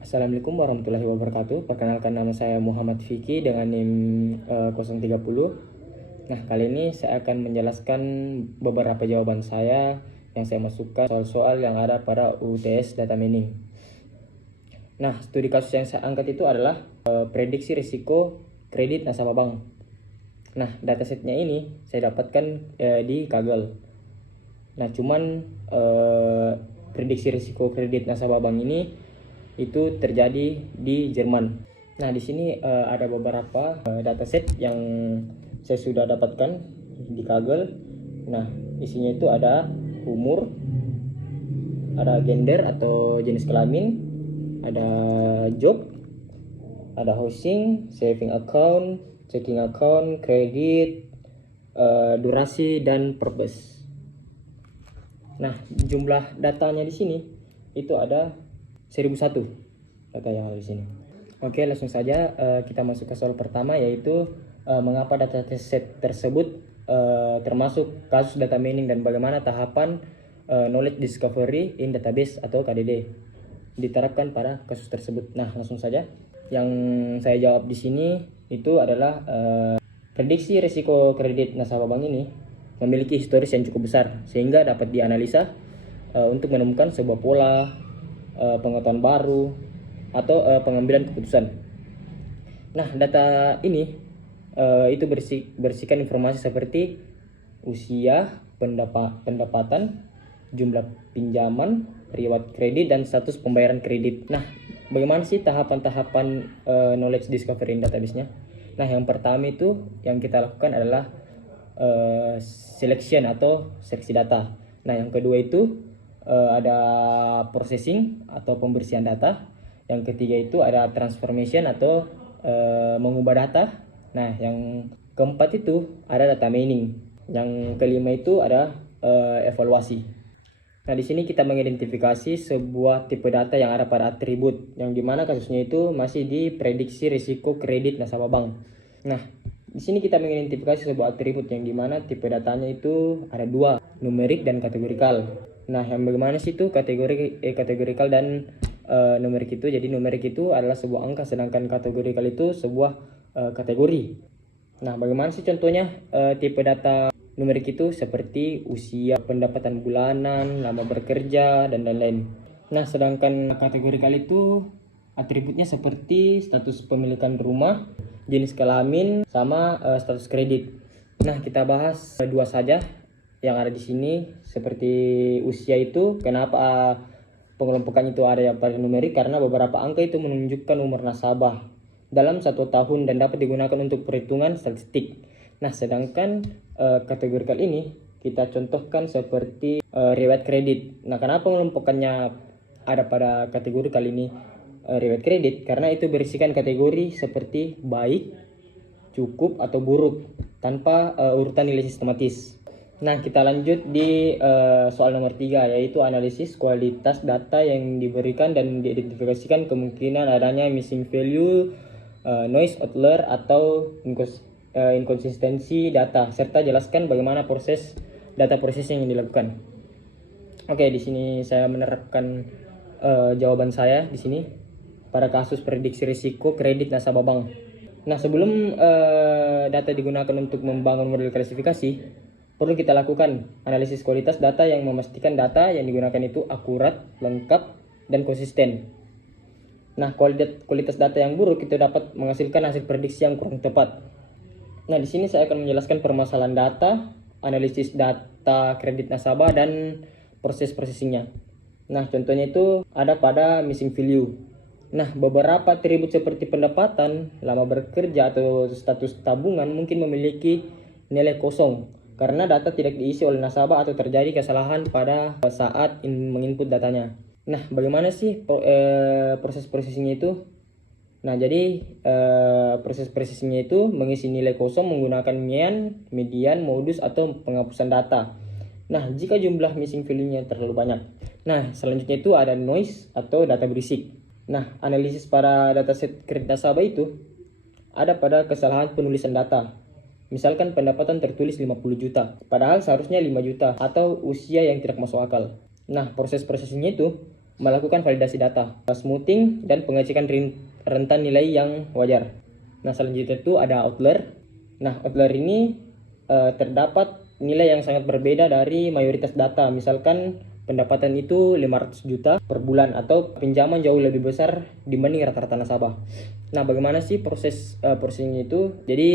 Assalamualaikum warahmatullahi wabarakatuh. Perkenalkan, nama saya Muhammad Fikri dengan NIM 030. Nah, kali ini saya akan menjelaskan beberapa jawaban saya yang saya masukkan soal-soal yang ada pada UTS Data Mining. Nah, studi kasus yang saya angkat itu adalah prediksi risiko kredit nasabah bank. Nah, datasetnya ini saya dapatkan di Kaggle. Nah, cuman prediksi risiko kredit nasabah bank ini itu terjadi di Jerman. Nah, di sini ada beberapa dataset yang saya sudah dapatkan di Kaggle. Nah, isinya itu ada umur, ada gender atau jenis kelamin, ada job, ada housing, saving account, checking account, kredit, durasi, dan purpose. Nah, jumlah datanya di sini itu ada 1001 data yang ada di sini. Oke, langsung saja kita masuk ke soal pertama, yaitu mengapa dataset tersebut termasuk kasus data mining dan bagaimana tahapan knowledge discovery in database atau KDD diterapkan pada kasus tersebut. Nah, langsung saja. Yang saya jawab di sini itu adalah prediksi risiko kredit nasabah bank ini memiliki historis yang cukup besar sehingga dapat dianalisa untuk menemukan sebuah pola, pengetahuan baru, atau pengambilan keputusan. Nah, data ini itu berisikan informasi seperti usia, pendapatan, jumlah pinjaman, riwayat kredit, dan status pembayaran kredit. Nah, bagaimana sih tahapan-tahapan knowledge discovery in database-nya? Nah, yang pertama itu yang kita lakukan adalah selection atau seleksi data. Nah, yang kedua itu ada processing atau pembersihan data. Yang ketiga itu ada transformation atau mengubah data. Nah, yang keempat itu ada data mining. Yang kelima itu ada evaluasi. Nah, di sini kita mengidentifikasi sebuah tipe data yang ada pada atribut, yang dimana kasusnya itu masih di prediksi risiko kredit nasabah bank. Nah, di sini kita mengidentifikasi sebuah atribut yang dimana tipe datanya itu ada dua, numerik dan kategorikal. Nah, yang bagaimana sih itu kategorikal dan numerik itu? Jadi numerik itu adalah sebuah angka, sedangkan kategorikal itu sebuah kategori. Nah, bagaimana sih contohnya tipe data numerik itu? Seperti usia, pendapatan bulanan, lama bekerja, dan lain-lain. Nah, sedangkan kategorikal itu atributnya seperti status pemilikan rumah, jenis kelamin, sama status kredit. Nah, kita bahas dua saja yang ada di sini. Seperti usia itu, kenapa pengelompokan itu ada yang pada numerik? Karena beberapa angka itu menunjukkan umur nasabah dalam 1 tahun dan dapat digunakan untuk perhitungan statistik. Nah, sedangkan kategorikal ini kita contohkan seperti riwayat kredit. Nah, kenapa pengelompokannya ada pada kategori kali ini riwayat kredit? Karena itu berisikan kategori seperti baik, cukup, atau buruk tanpa urutan nilai sistematis. Nah, kita lanjut di soal nomor 3, yaitu analisis kualitas data yang diberikan dan diidentifikasikan kemungkinan adanya missing value, noise outlier, atau inkonsistensi data, serta jelaskan bagaimana proses data processing yang dilakukan. Oke, di sini saya menerapkan jawaban saya di sini pada kasus prediksi risiko kredit nasabah bank. Nah, sebelum data digunakan untuk membangun model klasifikasi, perlu kita lakukan analisis kualitas data yang memastikan data yang digunakan itu akurat, lengkap, dan konsisten. Nah, kualitas data yang buruk itu dapat menghasilkan hasil prediksi yang kurang tepat. Nah, di sini saya akan menjelaskan permasalahan data, analisis data kredit nasabah, dan proses processingnya. Nah, contohnya itu ada pada missing value. Nah, beberapa atribut seperti pendapatan, lama bekerja, atau status tabungan mungkin memiliki nilai kosong karena data tidak diisi oleh nasabah atau terjadi kesalahan pada saat menginput datanya. Nah, bagaimana sih proses processingnya itu? Nah, jadi proses processingnya itu mengisi nilai kosong menggunakan median, modus, atau penghapusan data. Nah, jika jumlah missing value-nya terlalu banyak. Nah, selanjutnya itu ada noise atau data berisik. Nah, analisis pada dataset kredit nasabah itu ada pada kesalahan penulisan data. Misalkan pendapatan tertulis 50 juta, padahal seharusnya 5 juta, atau usia yang tidak masuk akal. Nah, proses processingnya itu melakukan validasi data, smoothing, dan pengecekan rentan nilai yang wajar. Nah, selanjutnya itu ada outlier. Nah, outlier ini terdapat nilai yang sangat berbeda dari mayoritas data. Misalkan pendapatan itu 500 juta per bulan atau pinjaman jauh lebih besar dibanding rata-rata nasabah. Nah, bagaimana sih prosesnya itu? Jadi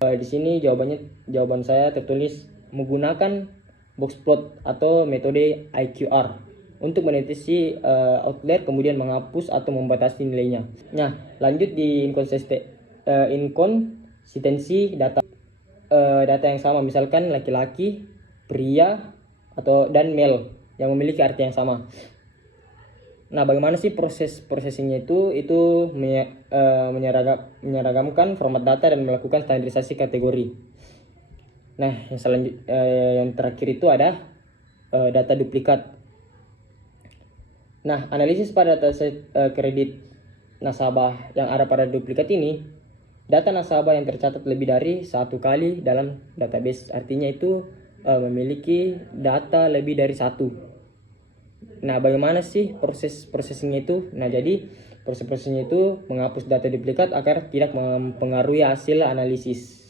di sini jawaban saya tertulis menggunakan box plot atau metode IQR untuk mendeteksi outlier kemudian menghapus atau membatasi nilainya. Nah, lanjut di inkonsistensi data. Data yang sama, misalkan laki-laki, pria, dan male yang memiliki arti yang sama. Nah, bagaimana sih prosesingnya itu? Itu menyeragamkan format data dan melakukan standarisasi kategori. Nah, yang terakhir itu ada data duplikat. Nah, analisis pada dataset kredit nasabah yang ada pada duplikat ini, data nasabah yang tercatat lebih dari satu kali dalam database, artinya itu memiliki data lebih dari satu. Nah, bagaimana sih prosesnya itu? Nah, jadi prosesnya itu menghapus data duplikat agar tidak mempengaruhi hasil analisis.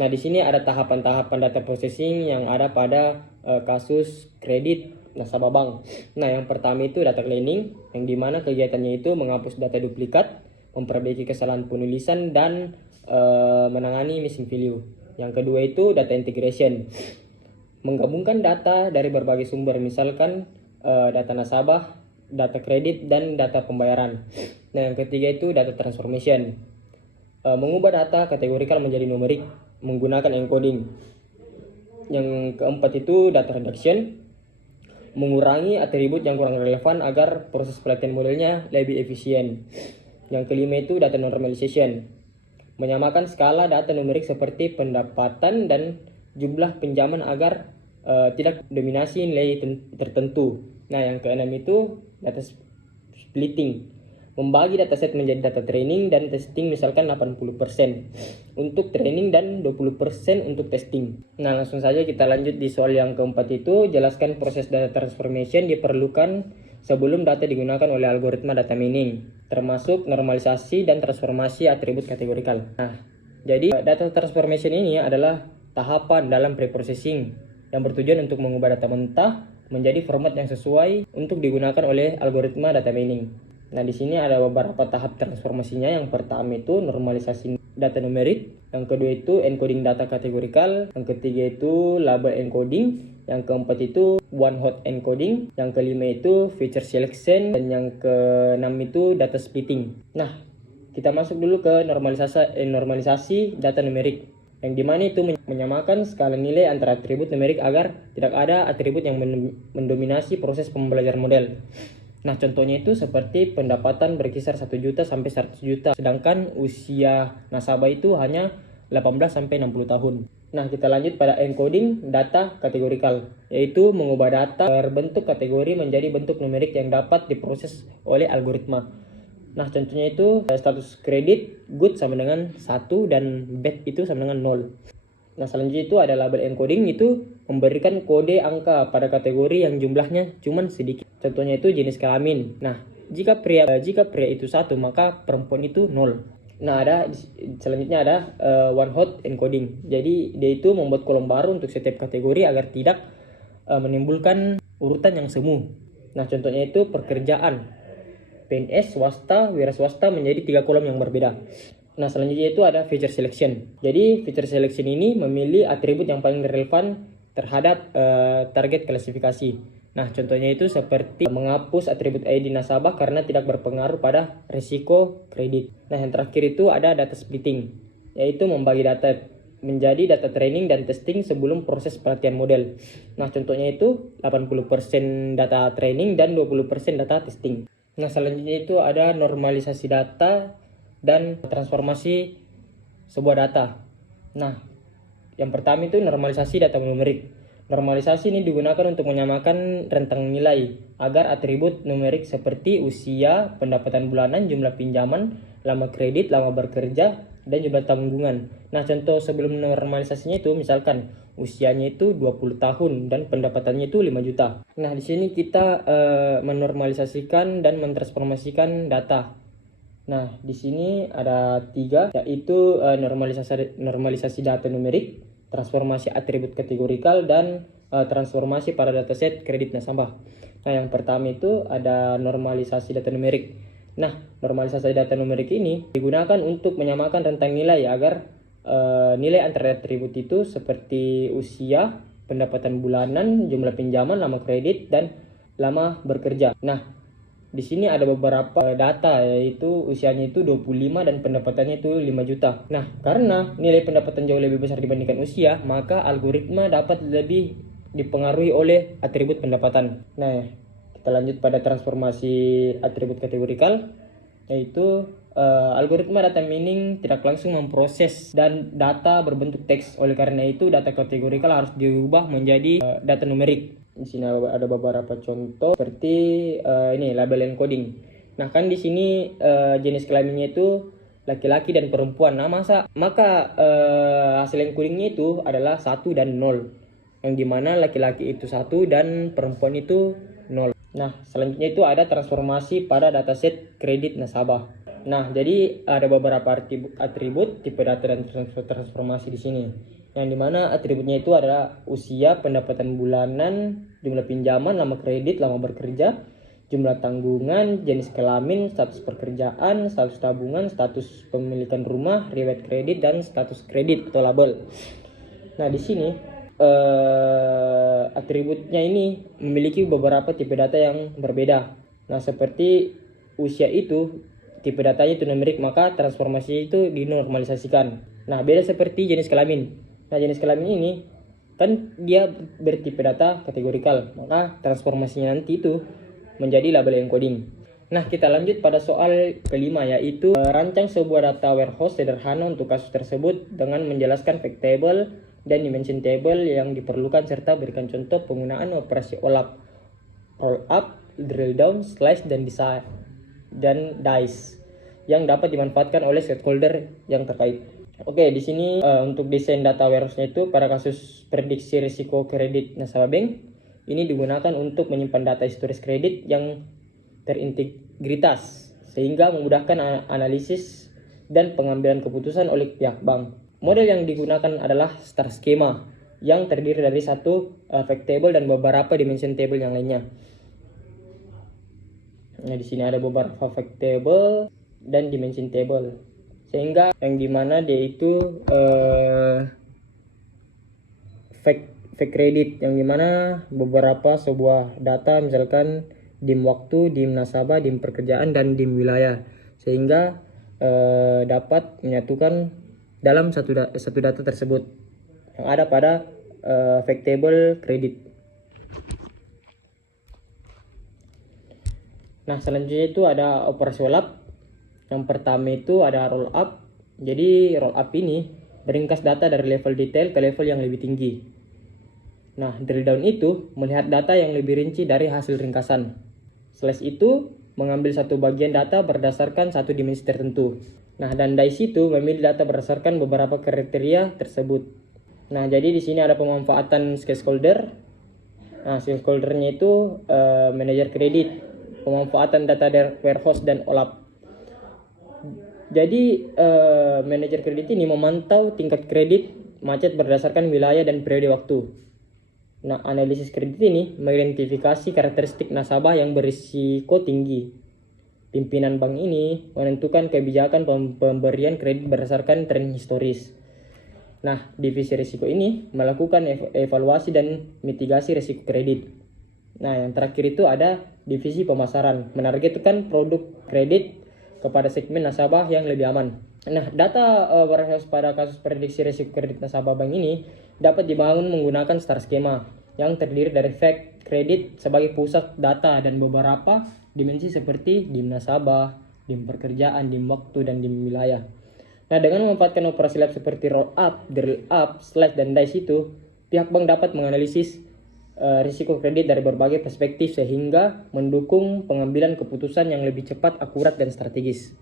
Nah, di sini ada tahapan-tahapan data processing yang ada pada kasus kredit nasabah bank. Nah, yang pertama itu data cleaning, yang dimana kegiatannya itu menghapus data duplikat, memperbaiki kesalahan penulisan, dan menangani missing value. Yang kedua itu data integration, menggabungkan data dari berbagai sumber, misalkan data nasabah, data kredit, dan data pembayaran. Nah, yang ketiga itu data transformation, mengubah data kategorikal menjadi numerik menggunakan encoding. Yang keempat itu data reduction, mengurangi atribut yang kurang relevan agar proses pelatihan modelnya lebih efisien. Yang kelima itu data normalization, menyamakan skala data numerik seperti pendapatan dan jumlah pinjaman agar tidak dominasi nilai tertentu. Nah, yang keenam itu data splitting, membagi dataset menjadi data training dan testing, misalkan 80% untuk training dan 20% untuk testing. Nah, langsung saja kita lanjut di soal yang keempat itu, jelaskan proses data transformation diperlukan sebelum data digunakan oleh algoritma data mining, termasuk normalisasi dan transformasi atribut kategorikal. Nah, jadi data transformation ini adalah tahapan dalam preprocessing yang bertujuan untuk mengubah data mentah menjadi format yang sesuai untuk digunakan oleh algoritma data mining. Nah, di sini ada beberapa tahap transformasinya. Yang pertama itu normalisasi data numerik, yang kedua itu encoding data kategorikal, yang ketiga itu label encoding, yang keempat itu one hot encoding, yang kelima itu feature selection, dan yang keenam itu data splitting. Nah, kita masuk dulu ke normalisasi data numerik, yang dimana itu menyamakan skala nilai antara atribut numerik agar tidak ada atribut yang mendominasi proses pembelajaran model. Nah, contohnya itu seperti pendapatan berkisar 1 juta sampai 100 juta, sedangkan usia nasabah itu hanya 18 sampai 60 tahun. Nah, kita lanjut pada encoding data kategorikal, yaitu mengubah data berbentuk kategori menjadi bentuk numerik yang dapat diproses oleh algoritma. Nah, contohnya itu status kredit good sama dengan 1 dan bad itu sama dengan 0. Nah, selanjutnya itu ada label encoding, itu memberikan kode angka pada kategori yang jumlahnya cuma sedikit. Contohnya itu jenis kelamin. Nah, jika pria itu 1, maka perempuan itu 0. Nah, selanjutnya ada one hot encoding. Jadi dia itu membuat kolom baru untuk setiap kategori agar tidak menimbulkan urutan yang semu. Nah, contohnya itu pekerjaan, PNS, swasta, wira swasta menjadi 3 kolom yang berbeda. Nah, selanjutnya itu ada feature selection. Jadi feature selection ini memilih atribut yang paling relevan terhadap target klasifikasi. Nah, contohnya itu seperti menghapus atribut ID nasabah karena tidak berpengaruh pada risiko kredit. Nah, yang terakhir itu ada data splitting, yaitu membagi data menjadi data training dan testing sebelum proses pelatihan model. Nah, contohnya itu 80% data training dan 20% data testing. Nah, selanjutnya itu ada normalisasi data dan transformasi sebuah data. Nah, yang pertama itu normalisasi data numerik. Normalisasi ini digunakan untuk menyamakan rentang nilai agar atribut numerik seperti usia, pendapatan bulanan, jumlah pinjaman, lama kredit, lama bekerja, dan jumlah tanggungan. Nah, contoh sebelum normalisasinya itu misalkan usianya itu 20 tahun dan pendapatannya itu 5 juta. Nah, di sini kita menormalisasikan dan mentransformasikan data. Nah, di sini ada 3, yaitu normalisasi data numerik, transformasi atribut kategorikal, dan transformasi pada dataset kredit nasabah. Nah, yang pertama itu ada normalisasi data numerik. Nah, normalisasi data numerik ini digunakan untuk menyamakan rentang nilai agar nilai antara atribut itu seperti usia, pendapatan bulanan, jumlah pinjaman, lama kredit, dan lama bekerja. Nah, di sini ada beberapa data, yaitu usianya itu 25 dan pendapatannya itu 5 juta. Nah, karena nilai pendapatan jauh lebih besar dibandingkan usia, maka algoritma dapat lebih dipengaruhi oleh atribut pendapatan. Nah, kita lanjut pada transformasi atribut kategorikal, yaitu algoritma data mining tidak langsung memproses dan data berbentuk teks. Oleh karena itu, data kategorikal harus diubah menjadi data numerik. Di sini ada beberapa contoh seperti ini label encoding. Nah, kan di sini jenis kelaminnya itu laki-laki dan perempuan. Nah, maka hasil encodingnya itu adalah 1 dan 0. Yang dimana laki-laki itu 1 dan perempuan itu 0. Nah, selanjutnya itu ada transformasi pada dataset kredit nasabah. Nah, jadi ada beberapa atribut tipe data dan transformasi di sini. Yang dimana atributnya itu adalah usia, pendapatan bulanan, jumlah pinjaman, lama kredit, lama bekerja, jumlah tanggungan, jenis kelamin, status pekerjaan, status tabungan, status pemilikan rumah, riwayat kredit, dan status kredit atau label. Nah, di sini atributnya ini memiliki beberapa tipe data yang berbeda. Nah, seperti usia itu tipe datanya itu numerik, maka transformasi itu dinormalisasikan. Nah, beda seperti jenis kelamin. Nah, jenis kelamin ini kan dia bertipe data kategorikal, maka transformasinya nanti itu menjadi label encoding. Nah, kita lanjut pada soal kelima, yaitu rancang sebuah data warehouse sederhana untuk kasus tersebut dengan menjelaskan fact table dan dimension table yang diperlukan serta berikan contoh penggunaan operasi roll up, drill down, slice, dan dice yang dapat dimanfaatkan oleh stakeholder yang terkait. Oke, di sini untuk desain data warehouse-nya itu pada kasus prediksi risiko kredit nasabah bank ini digunakan untuk menyimpan data historis kredit yang terintegritas sehingga memudahkan analisis dan pengambilan keputusan oleh pihak bank. Model yang digunakan adalah star schema yang terdiri dari satu fact table dan beberapa dimension table yang lainnya. Nah, di sini ada beberapa fact table dan dimension table, sehingga yang dimana dia itu fact kredit, yang dimana beberapa sebuah data, misalkan dim waktu, dim nasabah, dim pekerjaan, dan dim wilayah, sehingga dapat menyatukan dalam satu data tersebut yang ada pada fact table kredit. Nah, selanjutnya itu ada operasi roll up. Yang pertama itu ada roll up. Jadi roll up ini meringkas data dari level detail ke level yang lebih tinggi. Nah, drill down itu melihat data yang lebih rinci dari hasil ringkasan. Slice itu mengambil satu bagian data berdasarkan satu dimensi tertentu. Nah, dan dice itu memilih data berdasarkan beberapa kriteria tersebut. Nah, jadi di sini ada pemanfaatan stakeholder. Nah, stakeholdernya itu manajer kredit, pemanfaatan data dari warehouse, dan OLAP. Jadi manajer kredit ini memantau tingkat kredit macet berdasarkan wilayah dan periode waktu. Nah, analisis kredit ini mengidentifikasi karakteristik nasabah yang berisiko tinggi. Pimpinan bank ini menentukan kebijakan pemberian kredit berdasarkan tren historis. Nah, divisi risiko ini melakukan evaluasi dan mitigasi risiko kredit. Nah, yang terakhir itu ada divisi pemasaran, menargetkan produk kredit kepada segmen nasabah yang lebih aman. Nah, data warehouse pada kasus prediksi risiko kredit nasabah bank ini dapat dibangun menggunakan star schema yang terdiri dari fact kredit sebagai pusat data dan beberapa dimensi seperti dim nasabah, dim pekerjaan, dim waktu, dan dim wilayah. Nah, dengan memanfaatkan operasi lab seperti roll up, drill up, slice, dan dice itu, pihak bank dapat menganalisis risiko kredit dari berbagai perspektif sehingga mendukung pengambilan keputusan yang lebih cepat, akurat, dan strategis.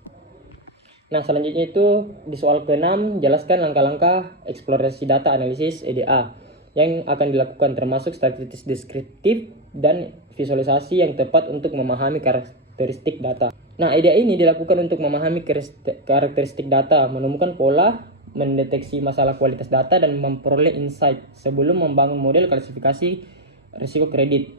Nah, selanjutnya itu di soal ke-6, jelaskan langkah-langkah eksplorasi data analisis EDA. yang akan dilakukan, termasuk statistik deskriptif dan visualisasi yang tepat untuk memahami karakteristik data. Nah, ide ini dilakukan untuk memahami karakteristik data, menemukan pola, mendeteksi masalah kualitas data, dan memperoleh insight sebelum membangun model klasifikasi risiko kredit.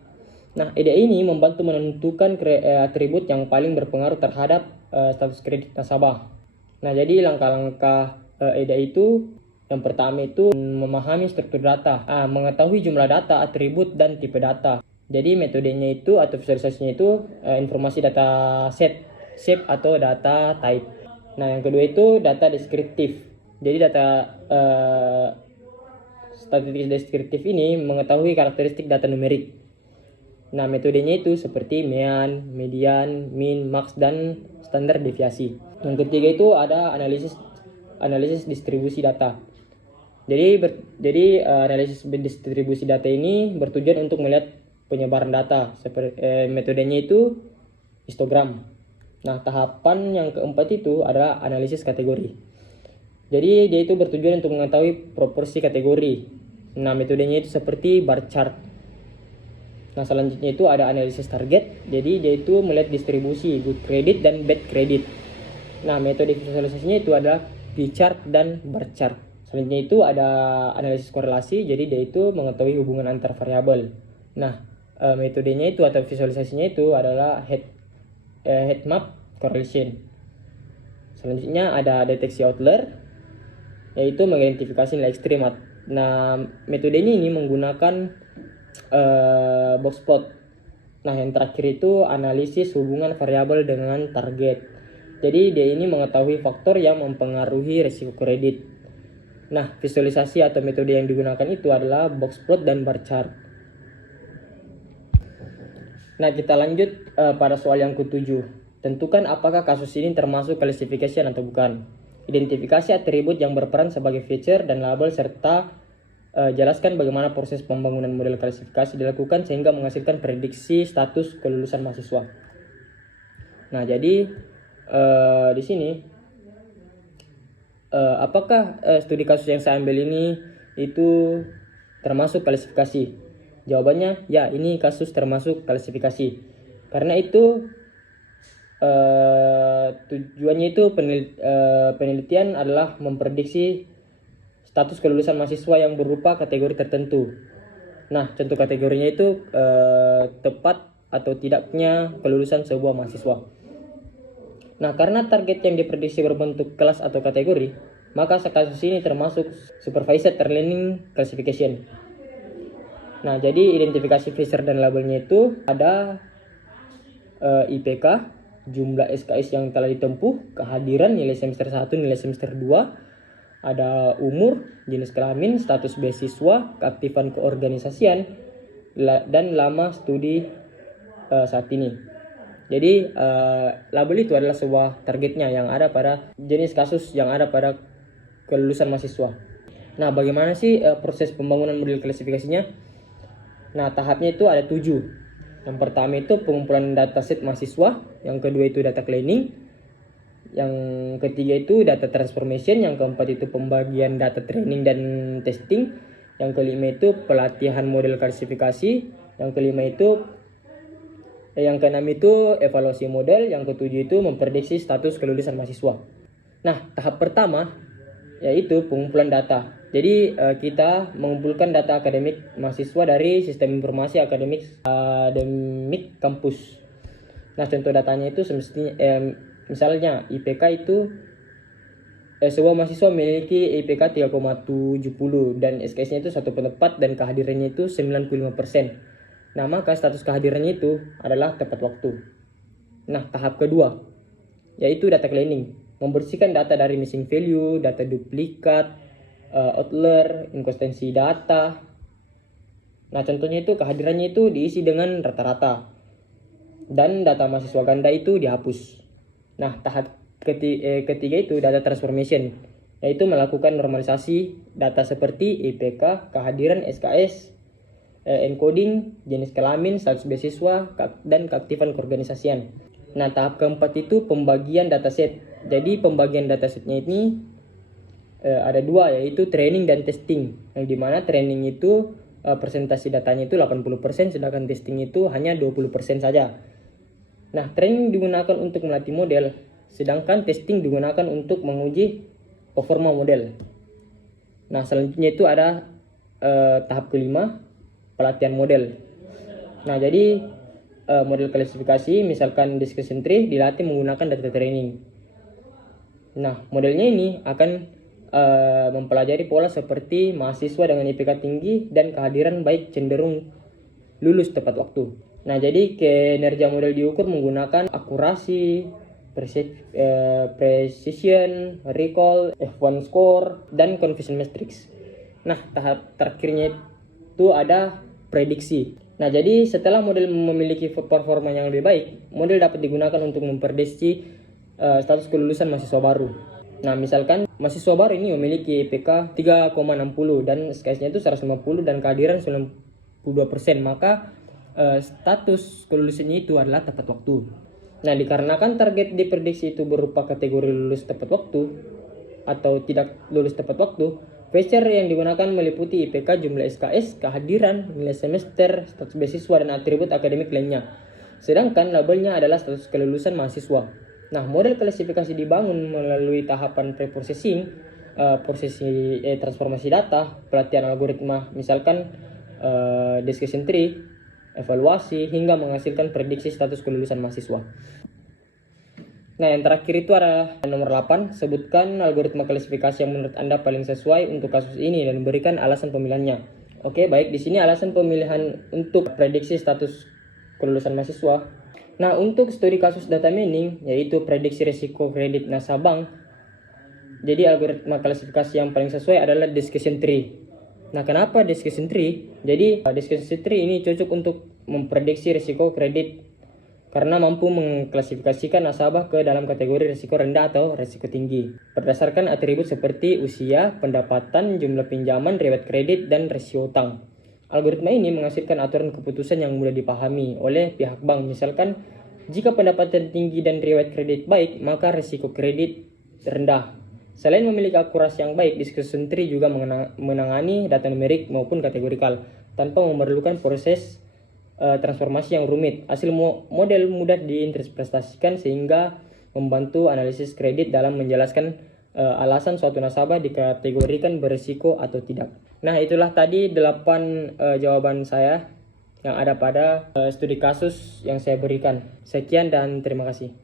Nah, ide ini membantu menentukan atribut yang paling berpengaruh terhadap status kredit nasabah. Nah, jadi langkah-langkah ide itu, yang pertama itu memahami struktur data, mengetahui jumlah data, atribut, dan tipe data. Jadi metodenya itu atau visualisasinya itu informasi data set, shape atau data type. Nah, yang kedua itu data deskriptif. Jadi data statistik deskriptif ini mengetahui karakteristik data numerik. Nah, metodenya itu seperti mean, median, min, max, dan standar deviasi. Yang ketiga itu ada analisis distribusi data. Jadi analisis distribusi data ini bertujuan untuk melihat penyebaran data. Metodenya itu histogram. Nah, tahapan yang keempat itu adalah analisis kategori. Jadi dia itu bertujuan untuk mengetahui proporsi kategori. Nah, metodenya itu seperti bar chart. Nah, selanjutnya itu ada analisis target. Jadi dia itu melihat distribusi good credit dan bad credit. Nah, metode visualisasinya itu adalah V-chart dan bar chart. Selanjutnya itu ada analisis korelasi. Jadi dia itu mengetahui hubungan antar variabel. Nah, metodenya itu atau visualisasinya itu adalah heat map correlation. Selanjutnya ada deteksi outlier, yaitu mengidentifikasi nilai ekstrim. Nah, metodenya ini menggunakan box plot. Nah, yang terakhir itu analisis hubungan variabel dengan target. Jadi dia ini mengetahui faktor yang mempengaruhi risiko kredit. Nah, visualisasi atau metode yang digunakan itu adalah box plot dan bar chart. Nah, kita lanjut pada soal yang ke-7. Tentukan apakah kasus ini termasuk classification atau bukan. Identifikasi atribut yang berperan sebagai feature dan label, serta jelaskan bagaimana proses pembangunan model klasifikasi dilakukan sehingga menghasilkan prediksi status kelulusan mahasiswa. Nah, jadi di sini apakah studi kasus yang saya ambil ini itu termasuk klasifikasi? Jawabannya ya, ini kasus termasuk klasifikasi. Karena itu tujuannya itu penelitian adalah memprediksi status kelulusan mahasiswa yang berupa kategori tertentu. Nah, contoh kategorinya itu tepat atau tidaknya kelulusan sebuah mahasiswa. Nah, karena target yang diprediksi berbentuk kelas atau kategori, maka kasus ini termasuk supervised learning classification. Nah, jadi identifikasi feature dan labelnya itu ada IPK, jumlah SKS yang telah ditempuh, kehadiran, nilai semester 1, nilai semester 2, ada umur, jenis kelamin, status beasiswa, keaktifan keorganisasian, dan lama studi saat ini. Jadi label itu adalah sebuah targetnya yang ada pada jenis kasus yang ada pada kelulusan mahasiswa. Nah, bagaimana sih proses pembangunan model klasifikasinya? Nah, tahapnya itu ada 7. Yang pertama itu pengumpulan dataset mahasiswa, yang kedua itu data cleaning, yang ketiga itu data transformation, yang keempat itu pembagian data training dan testing, yang kelima itu pelatihan model klasifikasi, yang keenam itu evaluasi model, yang ketujuh itu memprediksi status kelulusan mahasiswa. Nah, tahap pertama yaitu pengumpulan data. Jadi kita mengumpulkan data akademik mahasiswa dari sistem informasi akademik kampus. Nah, contoh datanya itu semestinya misalnya IPK itu sebuah mahasiswa memiliki IPK 3,70 dan SKS-nya itu 1 tepat dan kehadirannya itu 95%. Nah, maka status kehadirannya itu adalah tepat waktu. Nah, tahap kedua yaitu data cleaning, membersihkan data dari missing value, data duplikat, outlier, inkonsistensi data. Nah, contohnya itu kehadirannya itu diisi dengan rata-rata dan data mahasiswa ganda itu dihapus. Nah, tahap ketiga itu data transformation, yaitu melakukan normalisasi data seperti IPK, kehadiran, SKS, encoding, jenis kelamin, status beasiswa, dan keaktifan keorganisasian. Nah, tahap keempat itu pembagian dataset. Jadi pembagian datasetnya ini ada dua, yaitu training dan testing. Yang dimana training itu presentasi datanya itu 80%, sedangkan testing itu hanya 20% saja. Nah, training digunakan untuk melatih model, sedangkan testing digunakan untuk menguji performa model. Nah, selanjutnya itu ada tahap kelima, pelatihan model. Nah, jadi model klasifikasi, misalkan discussion tree, dilatih menggunakan data training. Nah, modelnya ini akan mempelajari pola seperti mahasiswa dengan IPK tinggi dan kehadiran baik cenderung lulus tepat waktu. Nah, jadi kinerja model diukur menggunakan akurasi, precision, recall, F1 score, dan confusion matrix. Nah, tahap terakhirnya itu ada prediksi. Nah, jadi setelah model memiliki performa yang lebih baik, model dapat digunakan untuk memprediksi status kelulusan mahasiswa baru. Nah, misalkan mahasiswa baru ini memiliki IPK 3,60 dan SKS-nya itu 150 dan kehadiran 92%, maka status kelulusannya itu adalah tepat waktu. Nah, dikarenakan target diprediksi itu berupa kategori lulus tepat waktu atau tidak lulus tepat waktu, feature yang digunakan meliputi IPK, jumlah SKS, kehadiran, nilai semester, status beasiswa, dan atribut akademik lainnya. Sedangkan labelnya adalah status kelulusan mahasiswa. Nah, model klasifikasi dibangun melalui tahapan pre-processing, transformasi data, pelatihan algoritma, misalkan discussion tree, evaluasi, hingga menghasilkan prediksi status kelulusan mahasiswa. Nah, yang terakhir itu ada nomor 8, sebutkan algoritma klasifikasi yang menurut Anda paling sesuai untuk kasus ini dan berikan alasan pemilihannya. Oke, baik, di sini alasan pemilihan untuk prediksi status kelulusan mahasiswa. Nah, untuk studi kasus data mining, yaitu prediksi risiko kredit nasabah, jadi algoritma klasifikasi yang paling sesuai adalah discussion tree. Nah, kenapa discussion tree? Jadi, discussion tree ini cocok untuk memprediksi risiko kredit karena mampu mengklasifikasikan nasabah ke dalam kategori risiko rendah atau risiko tinggi berdasarkan atribut seperti usia, pendapatan, jumlah pinjaman, riwayat kredit, dan rasio utang. Algoritma ini menghasilkan aturan keputusan yang mudah dipahami oleh pihak bank. Misalkan, jika pendapatan tinggi dan riwayat kredit baik, maka risiko kredit rendah. Selain memiliki akurasi yang baik, discussion tree juga menangani data numerik maupun kategorikal tanpa memerlukan proses transformasi yang rumit. Hasil model mudah diinterpretasikan sehingga membantu analisis kredit dalam menjelaskan alasan suatu nasabah dikategorikan berisiko atau tidak. Nah, itulah tadi 8 jawaban saya yang ada pada studi kasus yang saya berikan. Sekian dan terima kasih.